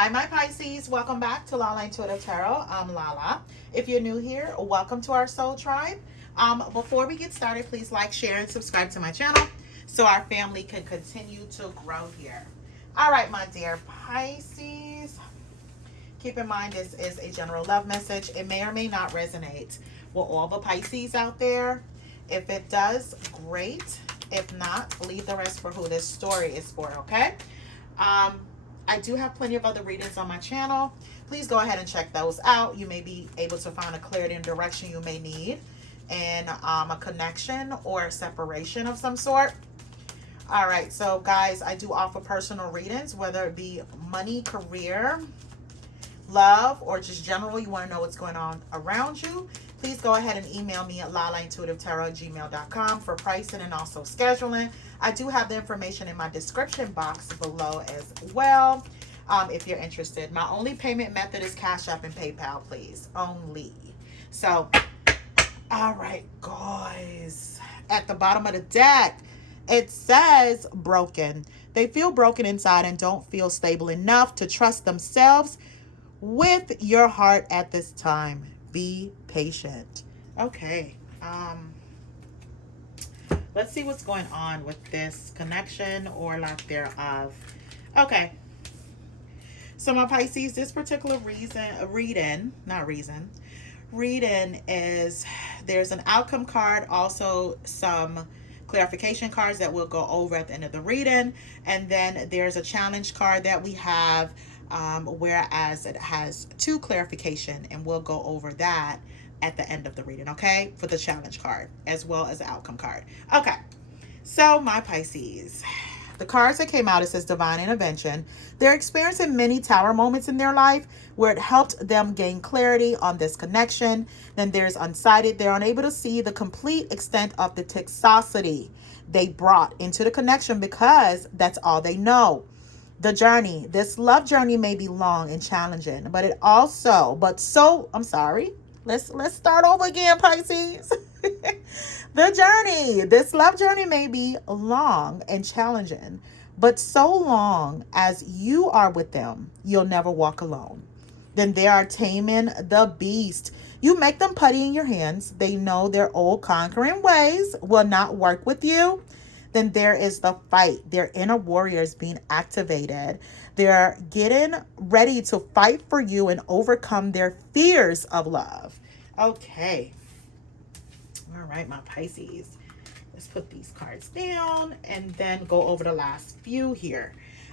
Hi, my Pisces. Welcome back to Lala Intuitive Tarot. I'm Lala. If you're new here, welcome to our soul tribe. Before we get started, please like, share, and subscribe to my channel so our family can continue to grow here. All right, my dear Pisces. Keep in mind this is a general love message. It may or may not resonate with all the Pisces out there. If it does, great. If not, leave the rest for who this story is for, okay? I do have plenty of other readings on my channel. Please go ahead and check those out. You may be able to find a clarity and direction you may need, and a connection or a separation of some sort. All right, so guys, I do offer personal readings, whether it be money, career, love, or just general, you want to know what's going on around you. Please go ahead and email me at lalaintuitivetarot@gmail.com for pricing and also scheduling. I do have the information in my description box below as well, if you're interested. My only payment method is Cash App and PayPal, please. Only. So, all right, guys. At the bottom of the deck, it says broken. They feel broken inside and don't feel stable enough to trust themselves with your heart at this time. Be patient. Okay. Let's see what's going on with this connection or lack thereof. Okay. So my Pisces, this particular reading is there's an outcome card, also some clarification cards that we'll go over at the end of the reading, and then there's a challenge card that we have, whereas it has two clarification, and we'll go over that at the end of the reading, okay, for the challenge card as well as the outcome card. Okay, so my Pisces, the cards that came out, it says divine intervention. They're experiencing many tower moments in their life where it helped them gain clarity on this connection. Then there's unsighted. They're unable to see the complete extent of the toxicity they brought into the connection because that's all they know. The journey, this love journey may be long and challenging, but let's start over again, Pisces. The journey, this love journey may be long and challenging, but so long as you are with them, you'll never walk alone. Then they are taming the beast. You make them putty in your hands. They know their old conquering ways will not work with you. Then there is the fight. Their inner warriors being activated. They're getting ready to fight for you and overcome their fears of love. Okay. All right, my Pisces. Let's put these cards down and then go over the last few here.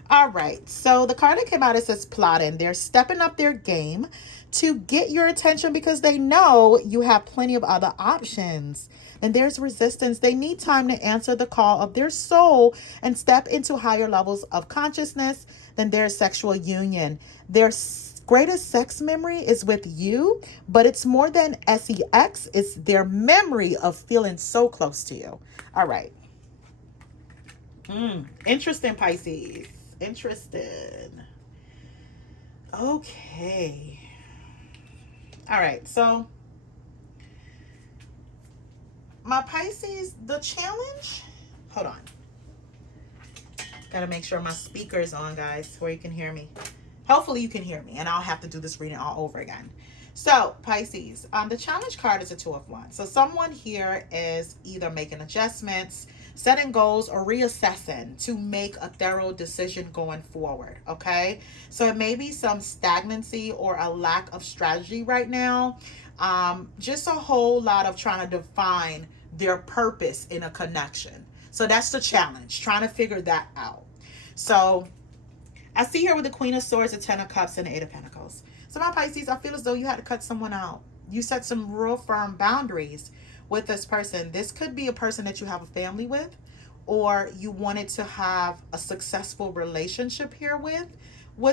All right, so the card that came out, it says plotting. They're stepping up their game to get your attention because they know you have plenty of other options. And there's resistance. They need time to answer the call of their soul and step into higher levels of consciousness. Then there's sexual union. Their greatest sex memory is with you, but it's more than sex. It's their memory of feeling so close to you. All right. Interesting, Pisces. Interesting. Okay. All right. So, my Pisces, the challenge. Hold on. Gotta make sure my speaker is on, guys, where you can hear me. Hopefully you can hear me, and I'll have to do this reading all over again. So, Pisces, the challenge card is a Two of Wands. So someone here is either making adjustments, setting goals, or reassessing to make a thorough decision going forward, okay? So it may be some stagnancy or a lack of strategy right now. Just a whole lot of trying to define their purpose in a connection. So that's the challenge, trying to figure that out. So I see here with the Queen of Swords, the Ten of Cups, and the Eight of Pentacles. So my Pisces, I feel as though you had to cut someone out. You set some real firm boundaries with this person. This could be a person that you have a family with, or you wanted to have a successful relationship here with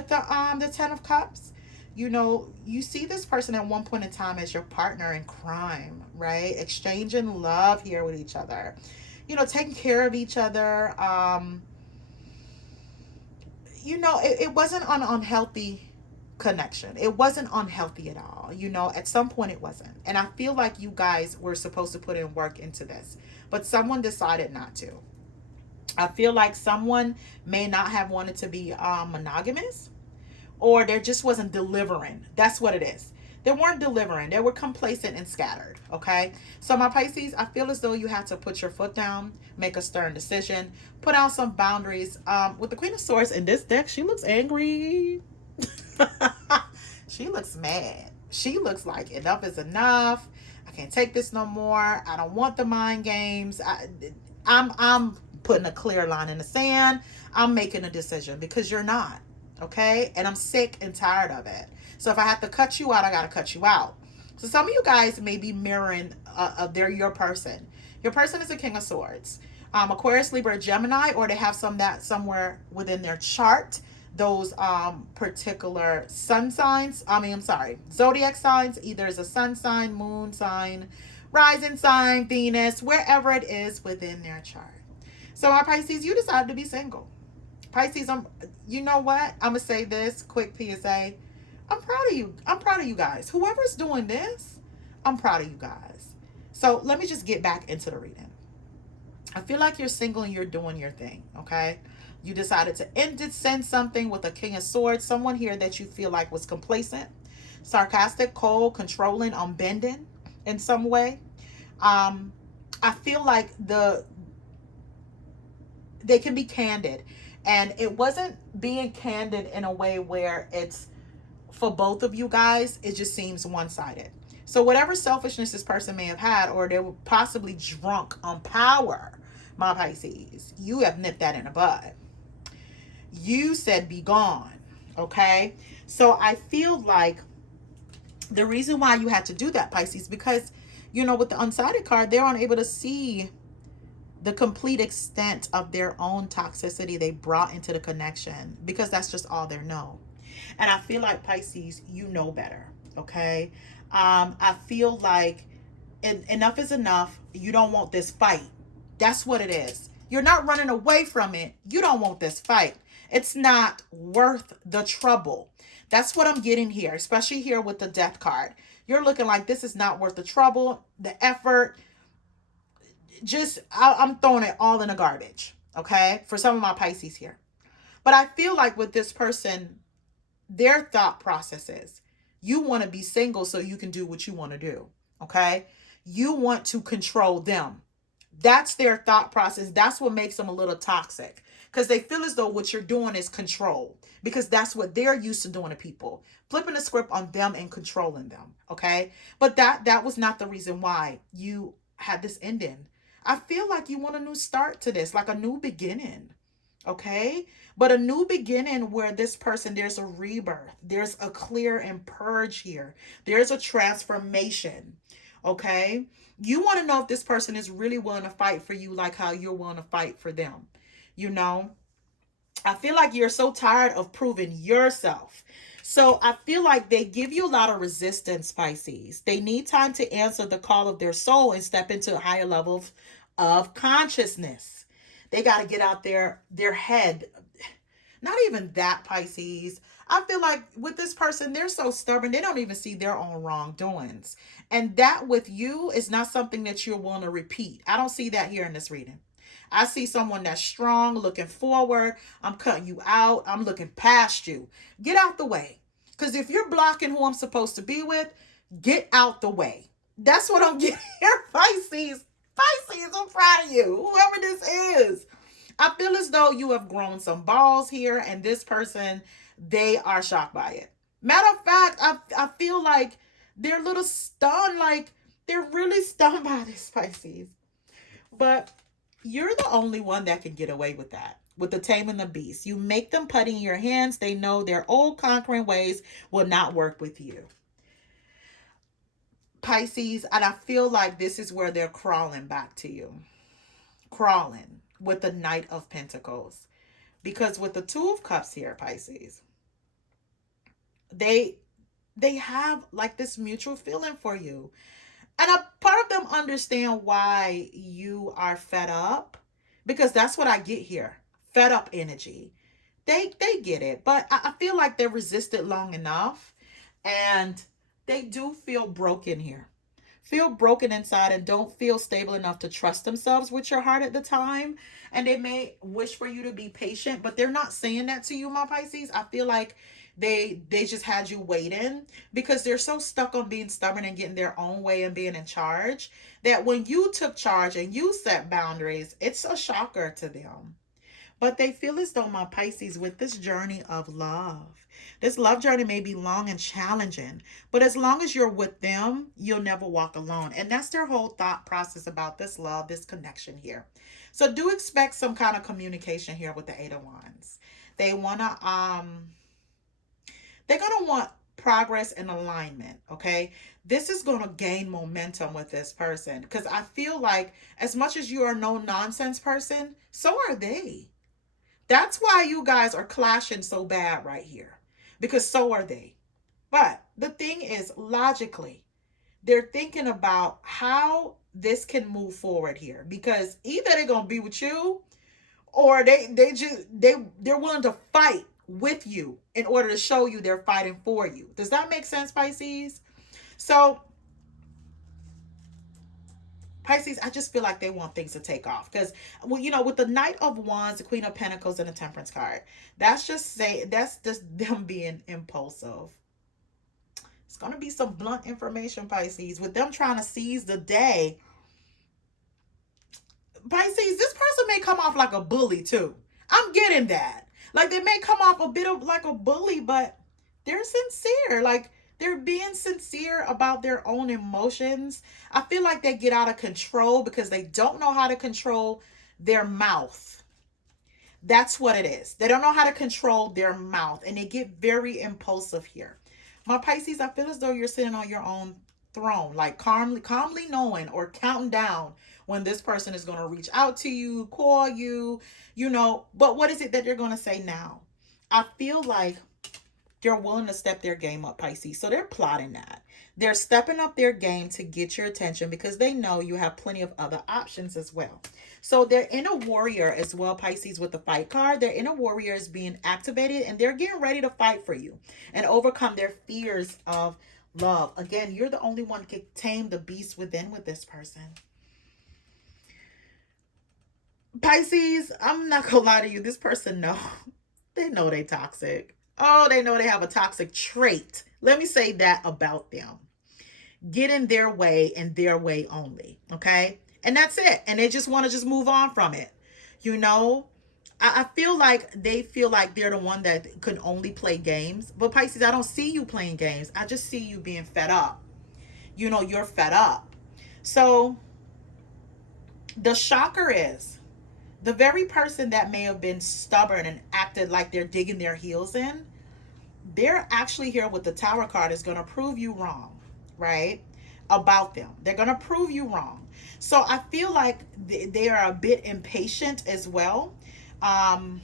the Ten of Cups. You know, you see this person at one point in time as your partner in crime, right? Exchanging love here with each other. You know, taking care of each other. You know, it wasn't an unhealthy connection. It wasn't unhealthy at all. You know, at some point it wasn't. And I feel like you guys were supposed to put in work into this, but someone decided not to. I feel like someone may not have wanted to be monogamous, or there just wasn't delivering. That's what it is. They weren't delivering. They were complacent and scattered. Okay. So my Pisces, I feel as though you had to put your foot down, make a stern decision, put out some boundaries. With the Queen of Swords in this deck, she looks angry. She looks mad. She looks like enough is enough. I can't take this no more. I don't want the mind games. I'm putting a clear line in the sand. I'm making a decision because you're not. Okay. And I'm sick and tired of it. So if I have to cut you out, I got to cut you out. So some of you guys may be mirroring they're your person. Your person is a King of Swords. Aquarius, Libra, Gemini, or they have some that somewhere within their chart. Those particular sun signs. Zodiac signs. Either is a sun sign, moon sign, rising sign, Venus, wherever it is within their chart. So my Pisces, you decided to be single. Pisces, you know what? I'm going to say this quick PSA. I'm proud of you. I'm proud of you guys. Whoever's doing this, I'm proud of you guys. So let me just get back into the reading. I feel like you're single and you're doing your thing, okay? You decided to send something with a King of Swords. Someone here that you feel like was complacent, sarcastic, cold, controlling, unbending in some way. I feel like they can be candid. And it wasn't being candid in a way where it's for both of you guys, it just seems one-sided. So whatever selfishness this person may have had, or they were possibly drunk on power, my Pisces, you have nipped that in the bud. You said be gone, okay? So I feel like the reason why you had to do that, Pisces, because, you know, with the unsided card, they're unable to see the complete extent of their own toxicity they brought into the connection, because that's just all they know. And I feel like, Pisces, you know better, okay? I feel like enough is enough. You don't want this fight. That's what it is. You're not running away from it. You don't want this fight. It's not worth the trouble. That's what I'm getting here, especially here with the Death card. You're looking like this is not worth the trouble, the effort. I'm throwing it all in the garbage, okay? For some of my Pisces here. But I feel like with this person, their thought process is, you want to be single so you can do what you want to do, okay? You want to control them. That's their thought process. That's what makes them a little toxic, because they feel as though what you're doing is control, because that's what they're used to doing to people, flipping the script on them and controlling them, okay? But that was not the reason why you had this ending. I feel like you want a new start to this, like a new beginning, okay? But a new beginning where this person, there's a rebirth. There's a clear and purge here. There's a transformation, okay? You want to know if this person is really willing to fight for you like how you're willing to fight for them, you know? I feel like you're so tired of proving yourself. So I feel like they give you a lot of resistance, Pisces. They need time to answer the call of their soul and step into a higher level of consciousness. They got to get out their head. Not even that, Pisces. I feel like with this person, they're so stubborn, they don't even see their own wrongdoings. And that with you is not something that you're willing to repeat. I don't see that here in this reading. I see someone that's strong, looking forward. I'm cutting you out. I'm looking past you. Get out the way. Because if you're blocking who I'm supposed to be with, get out the way. That's what I'm getting here, Pisces. Pisces, I'm proud of you. Whoever this is. I feel as though you have grown some balls here, and this person, they are shocked by it. Matter of fact, I feel like they're a little stunned, like they're really stunned by this, Pisces. But you're the only one that can get away with that, with the taming the beast. You make them putty in your hands. They know their old conquering ways will not work with you, Pisces. And I feel like this is where they're crawling back to you. Crawling with the Knight of Pentacles. Because with the Two of Cups here, Pisces, they have like this mutual feeling for you. And a part of them understand why you are fed up, because that's what I get here. Fed up energy. They get it, but I feel like they're resisted long enough, and they do feel broken here. Feel broken inside and don't feel stable enough to trust themselves with your heart at the time. And they may wish for you to be patient, but they're not saying that to you, my Pisces. I feel like They just had you waiting because they're so stuck on being stubborn and getting their own way and being in charge that when you took charge and you set boundaries, it's a shocker to them. But they feel as though, my Pisces, with this journey of love, this love journey may be long and challenging, but as long as you're with them, you'll never walk alone. And that's their whole thought process about this love, this connection here. So do expect some kind of communication here with the Eight of Wands. They wanna they're gonna want progress and alignment, okay? This is gonna gain momentum with this person because I feel like as much as you are a no nonsense person, so are they. That's why you guys are clashing so bad right here, because so are they. But the thing is, logically, they're thinking about how this can move forward here, because either they're gonna be with you or they're willing to fight with you in order to show you they're fighting for you. Does that make sense, Pisces? So Pisces, I just feel like they want things to take off because, well, with the Knight of Wands, the Queen of Pentacles, and the Temperance card, that's just them being impulsive. It's gonna be some blunt information, Pisces, with them trying to seize the day. Pisces, this person may come off like a bully too. I'm getting that. Like they may come off a bit of like a bully, but they're sincere. Like they're being sincere about their own emotions. I feel like they get out of control because they don't know how to control their mouth. That's what it is. They don't know how to control their mouth and they get very impulsive here. My Pisces, I feel as though you're sitting on your own throne, like calmly knowing or counting down when this person is going to reach out to you, call you, but what is it that they're going to say now? I feel like they're willing to step their game up, Pisces. So they're plotting that. They're stepping up their game to get your attention because they know you have plenty of other options as well. So their inner warrior as well, Pisces, with the fight card. Their inner warrior is being activated and they're getting ready to fight for you and overcome their fears of love. Again, you're the only one who can tame the beast within with this person. Pisces, I'm not gonna lie to you. This person they know they toxic. Oh, they know they have a toxic trait. Let me say that about them. Get in their way and their way only. Okay. And that's it. And they just want to just move on from it. I feel like they feel like they're the one that can only play games. But Pisces, I don't see you playing games. I just see you being fed up. You're fed up. So the shocker is the very person that may have been stubborn and acted like they're digging their heels in, they're actually here with the Tower card is going to prove you wrong, right? About them. They're going to prove you wrong. So I feel like they are a bit impatient as well. And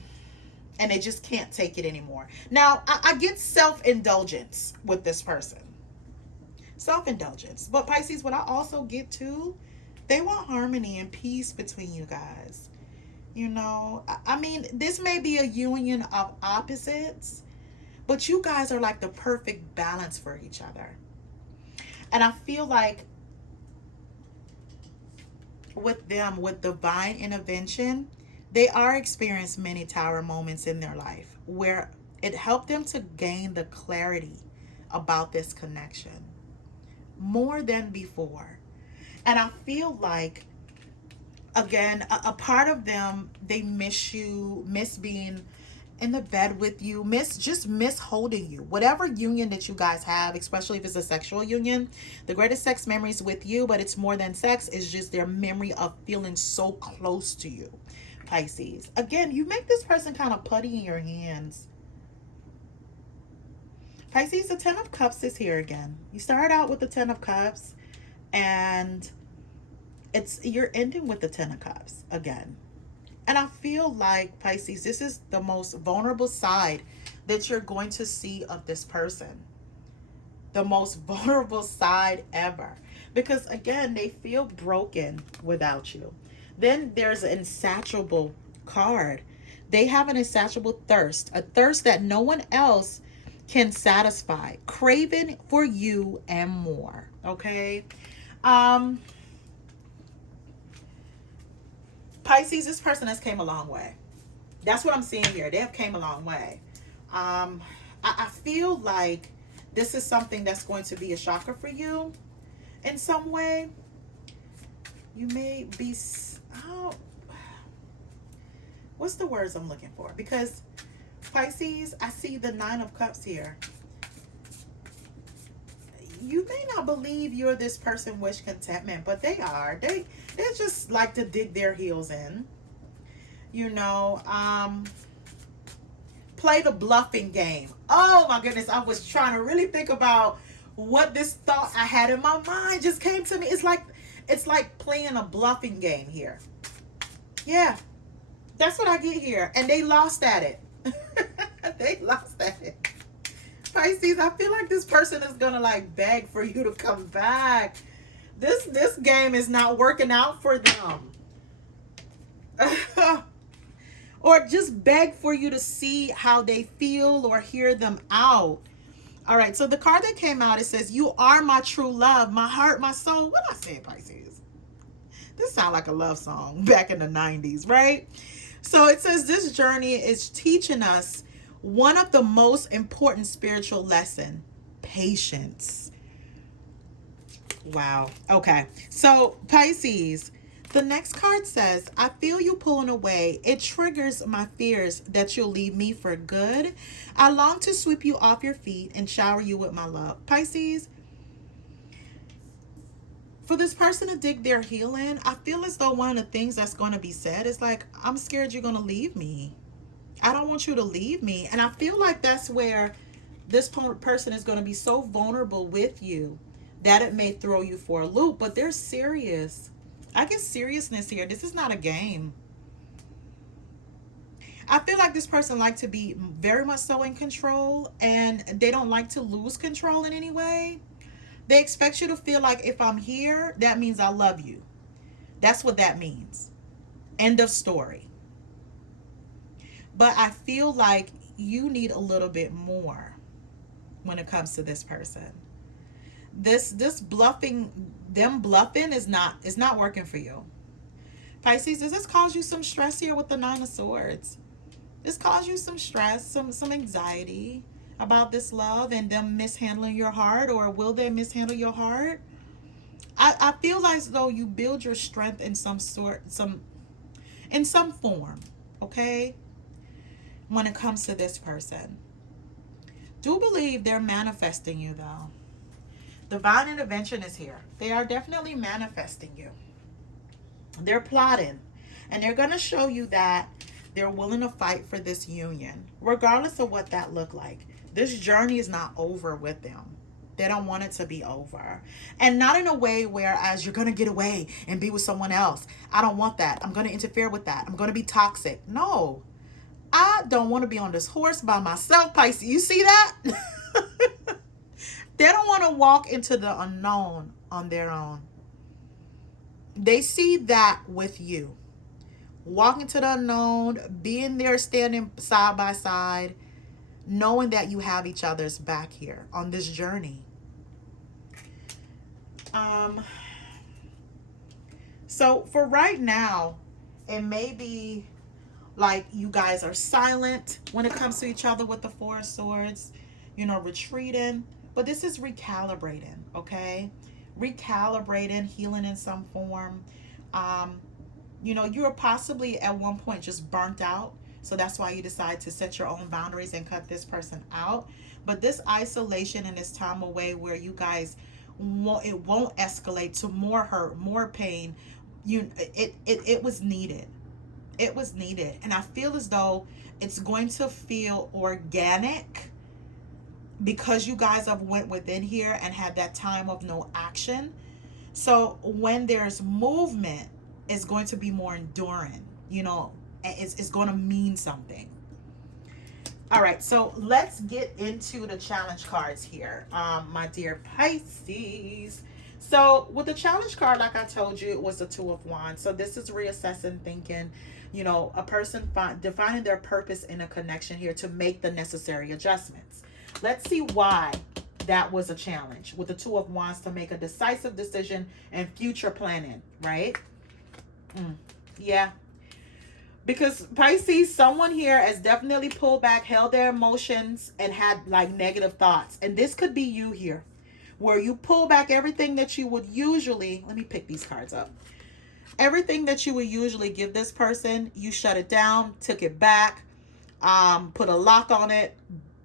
they just can't take it anymore. Now, I get self-indulgence with this person. Self-indulgence. But Pisces, what I also get too, they want harmony and peace between you guys. I mean, this may be a union of opposites, but you guys are like the perfect balance for each other. And I feel like with them, with divine intervention, they are experiencing many Tower moments in their life where it helped them to gain the clarity about this connection more than before. And I feel like, again, a part of them, they miss you, miss being in the bed with you, miss holding you. Whatever union that you guys have, especially if it's a sexual union, the greatest sex memories with you, but it's more than sex, is just their memory of feeling so close to you, Pisces. Again, you make this person kind of putty in your hands. Pisces, the Ten of Cups is here again. You start out with the Ten of Cups and you're ending with the Ten of Cups again. And I feel like, Pisces, this is the most vulnerable side that you're going to see of this person. The most vulnerable side ever. Because, again, they feel broken without you. Then there's an insatiable card. They have an insatiable thirst. A thirst that no one else can satisfy. Craving for you and more. Okay? Pisces, this person has came a long way. That's what I'm seeing here. They have came a long way. I feel like this is something that's going to be a shocker for you in some way. You may be, oh, what's the words I'm looking for? Because Pisces, I see the 9 of Cups here. You may not believe you're this person wish contentment, but they are. They just like to dig their heels in. You know, play the bluffing game. Oh my goodness, I was trying to really think about what this thought I had in my mind just came to me. It's like playing a bluffing game here. Yeah, that's what I get here. And they lost at it. They lost at it. Pisces, I feel like this person is gonna like beg for you to come back. This game is not working out for them. Or just beg for you to see how they feel or hear them out. All right, so the card that came out, it says, you are my true love, my heart, my soul. What I say, Pisces? This sounds like a love song back in the 90s, right? So it says this journey is teaching us one of the most important spiritual lessons, patience. Wow. Okay. So Pisces, the next card says, I feel you pulling away. It triggers my fears that you'll leave me for good. I long to sweep you off your feet and shower you with my love. Pisces, for this person to dig their heel in, I feel as though one of the things that's going to be said is like, I'm scared you're going to leave me. I don't want you to leave me. And I feel like that's where this person is going to be so vulnerable with you that it may throw you for a loop. But they're serious. I get seriousness here. This is not a game. I feel like this person likes to be very much so in control, and they don't like to lose control in any way. They expect you to feel like if I'm here, that means I love you. That's what that means. End of story. But I feel like you need a little bit more when it comes to this person. This bluffing, them bluffing is not working for you. Pisces, does this cause you some stress here with the 9 of Swords? This cause you some stress, some anxiety about this love and them mishandling your heart, or will they mishandle your heart? I feel as though you build your strength in some form, okay? When it comes to this person. Do believe they're manifesting you though. Divine intervention is here. They are definitely manifesting you. They're plotting. And they're going to show you that they're willing to fight for this union, regardless of what that looked like. This journey is not over with them. They don't want it to be over. And not in a way whereas you're going to get away and be with someone else. I don't want that. I'm going to interfere with that. I'm going to be toxic. No. I don't want to be on this horse by myself, Pisces. You see that? They don't want to walk into the unknown on their own. They see that with you. Walking to the unknown, being there, standing side by side, knowing that you have each other's back here on this journey. So for right now, it may be like you guys are silent when it comes to each other with the 4 of Swords, you know, retreating. But this is recalibrating, okay? Recalibrating, healing in some form. You know, you were possibly at one point just burnt out. So that's why you decide to set your own boundaries and cut this person out. But this isolation and this time away where you guys it won't escalate to more hurt, more pain. It was needed. It was needed. And I feel as though it's going to feel organic because you guys have went within here and had that time of no action. So when there's movement, it's going to be more enduring. You know, it's going to mean something. All right, so let's get into the challenge cards here, my dear Pisces. So with the challenge card, like I told you, it was the 2 of Wands. So this is reassessing, thinking, you know, a person defining their purpose in a connection here to make the necessary adjustments. Let's see why that was a challenge with the 2 of Wands, to make a decisive decision and future planning, right? Yeah. Because Pisces, someone here has definitely pulled back, held their emotions, and had like negative thoughts. And this could be you here, where you pull back everything that you would usually, let me pick these cards up. Everything that you would usually give this person, you shut it down, took it back, put a lock on it,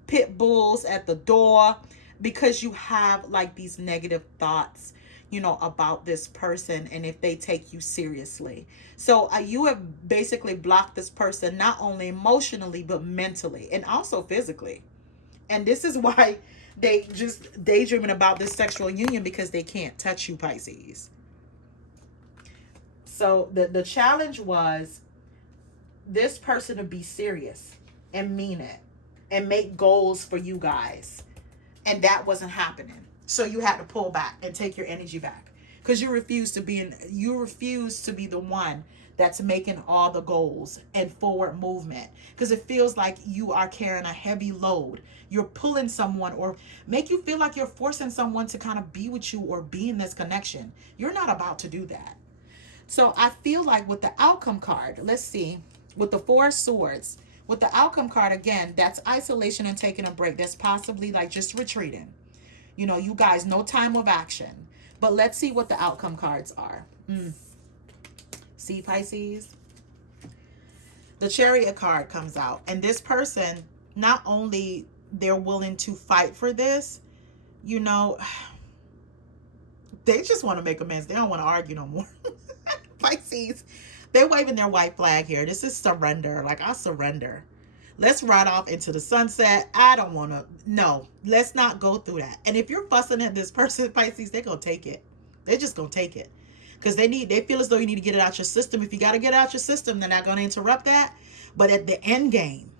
pit bulls at the door, because you have like these negative thoughts, you know, about this person and if they take you seriously. So you have basically blocked this person, not only emotionally, but mentally and also physically. And this is why they just daydreaming about this sexual union, because they can't touch you, Pisces. So the challenge was this person to be serious and mean it and make goals for you guys. And that wasn't happening. So you had to pull back and take your energy back, because you refuse to be the one that's making all the goals and forward movement, because it feels like you are carrying a heavy load. You're pulling someone, or make you feel like you're forcing someone to kind of be with you or be in this connection. You're not about to do that. So I feel like with the outcome card, let's see, with the Four of Swords, with the outcome card, again, that's isolation and taking a break. That's possibly like just retreating. You know, you guys, no time of action. But let's see what the outcome cards are. See, Pisces? The Chariot card comes out. And this person, not only they're willing to fight for this, you know, they just want to make amends. They don't want to argue no more. Pisces, they're waving their white flag here. This is surrender. Like, I surrender. Let's ride off into the sunset. I don't want to. No, let's not go through that. And if you're fussing at this person, Pisces, they're going to take it. They're just going to take it. Because they feel as though you need to get it out your system. If you got to get it out your system, they're not going to interrupt that. But at the end game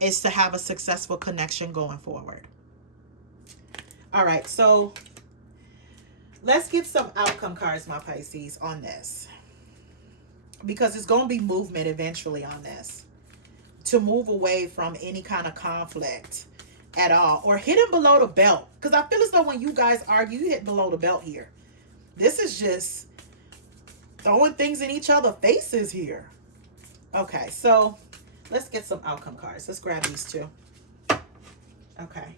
is to have a successful connection going forward. All right, so let's get some outcome cards, my Pisces, on this. Because it's going to be movement eventually on this. To move away from any kind of conflict at all. Or hidden below the belt. Because I feel as though when you guys argue, you hit below the belt here. This is just throwing things in each other's faces here. Okay, so let's get some outcome cards. Let's grab these two. Okay.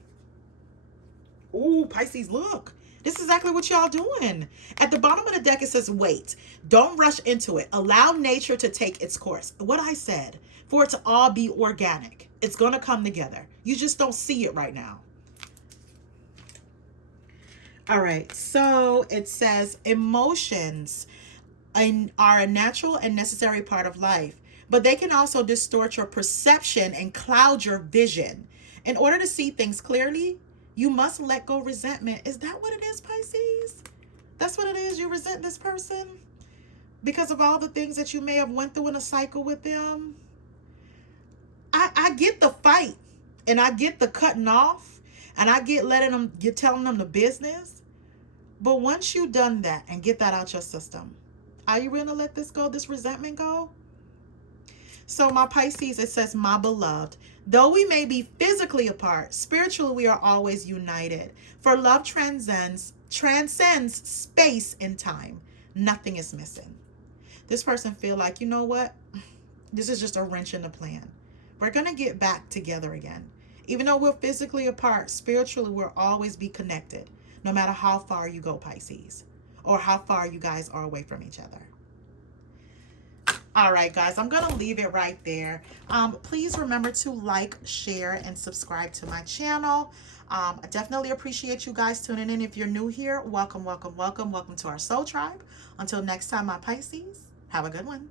Ooh, Pisces, look. This is exactly what y'all doing. At the bottom of the deck, it says, wait. Don't rush into it. Allow nature to take its course. What I said, for it to all be organic. It's going to come together. You just don't see it right now. All right, so it says emotions are a natural and necessary part of life, but they can also distort your perception and cloud your vision. In order to see things clearly, you must let go resentment. Is that what it is, Pisces? That's what it is? You resent this person because of all the things that you may have went through in a cycle with them? I get the fight, and I get the cutting off, and I get telling them the business. But once you've done that and get that out your system, are you going to let this go, this resentment go? So my Pisces, it says, my beloved, though we may be physically apart, spiritually we are always united. For love transcends space and time. Nothing is missing. This person feel like, you know what? This is just a wrench in the plan. We're going to get back together again. Even though we're physically apart, spiritually we'll always be connected. No matter how far you go, Pisces, or how far you guys are away from each other. All right, guys, I'm going to leave it right there. Please remember to like, share, and subscribe to my channel. I definitely appreciate you guys tuning in. If you're new here, welcome, welcome, welcome. Welcome to our soul tribe. Until next time, my Pisces, have a good one.